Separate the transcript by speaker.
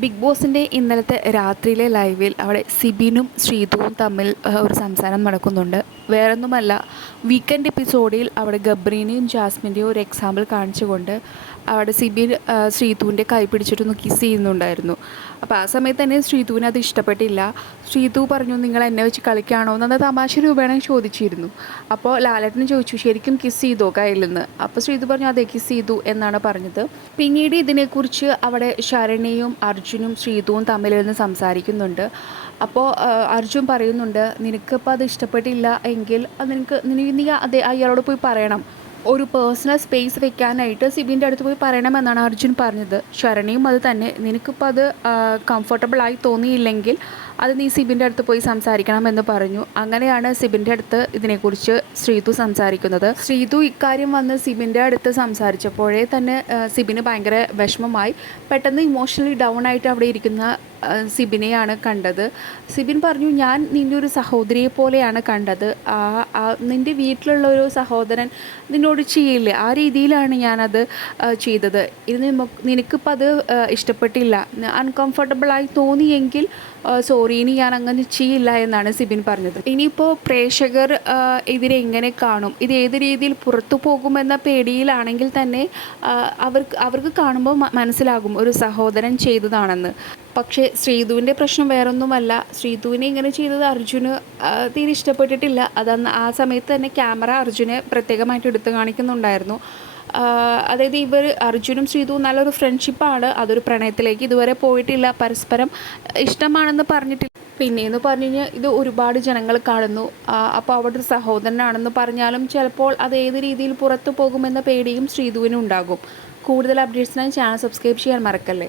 Speaker 1: Big ബോസിന്റെ ഇന്നലത്തെ രാത്രിയിലെ ലൈവിൽ അവിടെ സിബിനും ശ്രീതുവും തമ്മിൽ ഒരു സംസാരം നടക്കുന്നുണ്ട്. വേറൊന്നുമല്ല വീക്കെൻഡ് എപ്പിസോഡിൽ അവിടെ ഗബ്രീനെയും ജാസ്മിന്റെയും ഒരു എക്സാമ്പിൾ കാണിച്ചുകൊണ്ട് അവിടെ സിബിൻ ശ്രീതുവിന്റെ കൈ പിടിച്ചിട്ടൊന്ന് കിസ് ചെയ്യുന്നുണ്ടായിരുന്നു. അപ്പോൾ ആ സമയത്ത് തന്നെ ശ്രീതുവിന് അത് ഇഷ്ടപ്പെട്ടില്ല. ശ്രീതു പറഞ്ഞു നിങ്ങൾ എന്നെ വെച്ച് കളിക്കുകയാണോ? എന്നത് തമാശ രൂപേണ ചോദിച്ചിരുന്നു. അപ്പോൾ ലാലേട്ടന് ചോദിച്ചു ശരിക്കും കിസ് ചെയ്തോ കയ്യിൽ നിന്ന് അപ്പോൾ ശ്രീതു പറഞ്ഞു അതെ കിസ് ചെയ്തു എന്നാണ് പറഞ്ഞത്. പിന്നീട് ഇതിനെക്കുറിച്ച് അവിടെ ശരണ്യയും അർജുനും ശ്രീതുവും തമ്മിലിരുന്ന് സംസാരിക്കുന്നുണ്ട്. അപ്പോൾ അർജുൻ പറയുന്നുണ്ട് നിനക്കിപ്പോൾ അത് ഇഷ്ടപ്പെട്ടില്ല എങ്കിൽ നിനക്ക് നിനക്ക് നീ അതെ അയാളോട് പോയി പറയണം. ഒരു പേഴ്സണൽ സ്പേസ് വെക്കാനായിട്ട് സിബിന്റെ അടുത്ത് പോയി പറയണമെന്നാണ് അർജുൻ പറഞ്ഞത്. ശരണിയും അത് തന്നെ. നിനക്കിപ്പോൾ അത് കംഫർട്ടബിൾ ആയി തോന്നിയില്ലെങ്കിൽ അത് നീ സിബിന്റെ അടുത്ത് പോയി സംസാരിക്കണമെന്ന് പറഞ്ഞു. അങ്ങനെയാണ് സിബിന്റെ അടുത്ത് ഇതിനെക്കുറിച്ച് ശ്രീതു സംസാരിക്കുന്നത്. ശ്രീതു ഇക്കാര്യം വന്ന് സിബിന്റെ അടുത്ത് സംസാരിച്ചപ്പോഴേ തന്നെ സിബിന് ഭയങ്കര വിഷമമായി. പെട്ടെന്ന് ഇമോഷണലി ഡൗൺ ആയിട്ട് അവിടെ ഇരിക്കുന്ന സിബിനെയാണ് കണ്ടത്. സിബിൻ പറഞ്ഞു ഞാൻ നിന്റെ ഒരു സഹോദരിയെ പോലെയാണ് കണ്ടത്. ആ- നിന്റെ വീട്ടിലുള്ള ഒരു സഹോദരൻ നിന്നോട് ചെയ്യില്ലേ. ആ രീതിയിലാണ് ഞാനത് ചെയ്തത്. ഇത് നിനക്കിപ്പം അത് ഇഷ്ടപ്പെട്ടില്ല. അൺകംഫർട്ടബിളായി തോന്നിയെങ്കിൽ സോറി ഇനി ഞാൻ അങ്ങനെ ചെയ്യില്ല എന്നാണ് സിബിൻ പറഞ്ഞത്. ഇനിയിപ്പോൾ പ്രേക്ഷകർ ഇതിനെ എങ്ങനെ കാണും? ഇത് ഏത് രീതിയിൽ പുറത്തു പോകുമെന്ന പേടിയിലാണെങ്കിൽ തന്നെ അവർക്ക് അവർക്ക് കാണുമ്പോൾ മനസ്സിലാകും. ഒരു സഹോദരൻ ചെയ്തതാണെന്ന്. പക്ഷേ ശ്രീധുവിന്റെ പ്രശ്നം വേറൊന്നുമല്ല. ശ്രീധുവിനെ ഇങ്ങനെ ചെയ്തത് അർജുന് തീരെ ഇഷ്ടപ്പെട്ടിട്ടില്ല. അതന്ന് ആ സമയത്ത് തന്നെ ക്യാമറ അർജുനെ പ്രത്യേകമായിട്ട് എടുത്തു കാണിക്കുന്നുണ്ടായിരുന്നു. അതായത് ഇവർ അർജുനും ശ്രീതുവും നല്ലൊരു ഫ്രണ്ട്ഷിപ്പാണ്. അതൊരു പ്രണയത്തിലേക്ക് ഇതുവരെ പോയിട്ടില്ല. പരസ്പരം ഇഷ്ടമാണെന്ന് പറഞ്ഞിട്ടില്ല. പിന്നെയെന്ന് പറഞ്ഞു കഴിഞ്ഞാൽ ഇത് ഒരുപാട് ജനങ്ങൾ കാണുന്നു. അപ്പോൾ ഒരു സഹോദരനാണെന്ന് പറഞ്ഞാലും ചിലപ്പോൾ അത് ഏത് രീതിയിൽ പുറത്തു പോകുമെന്ന പേടിയും ശ്രീധുവിനും ഉണ്ടാകും കൂടുതൽ അപ്ഡേറ്റ്സിനായി ചാനൽ സബ്സ്ക്രൈബ് ചെയ്യാൻ മറക്കല്ലേ?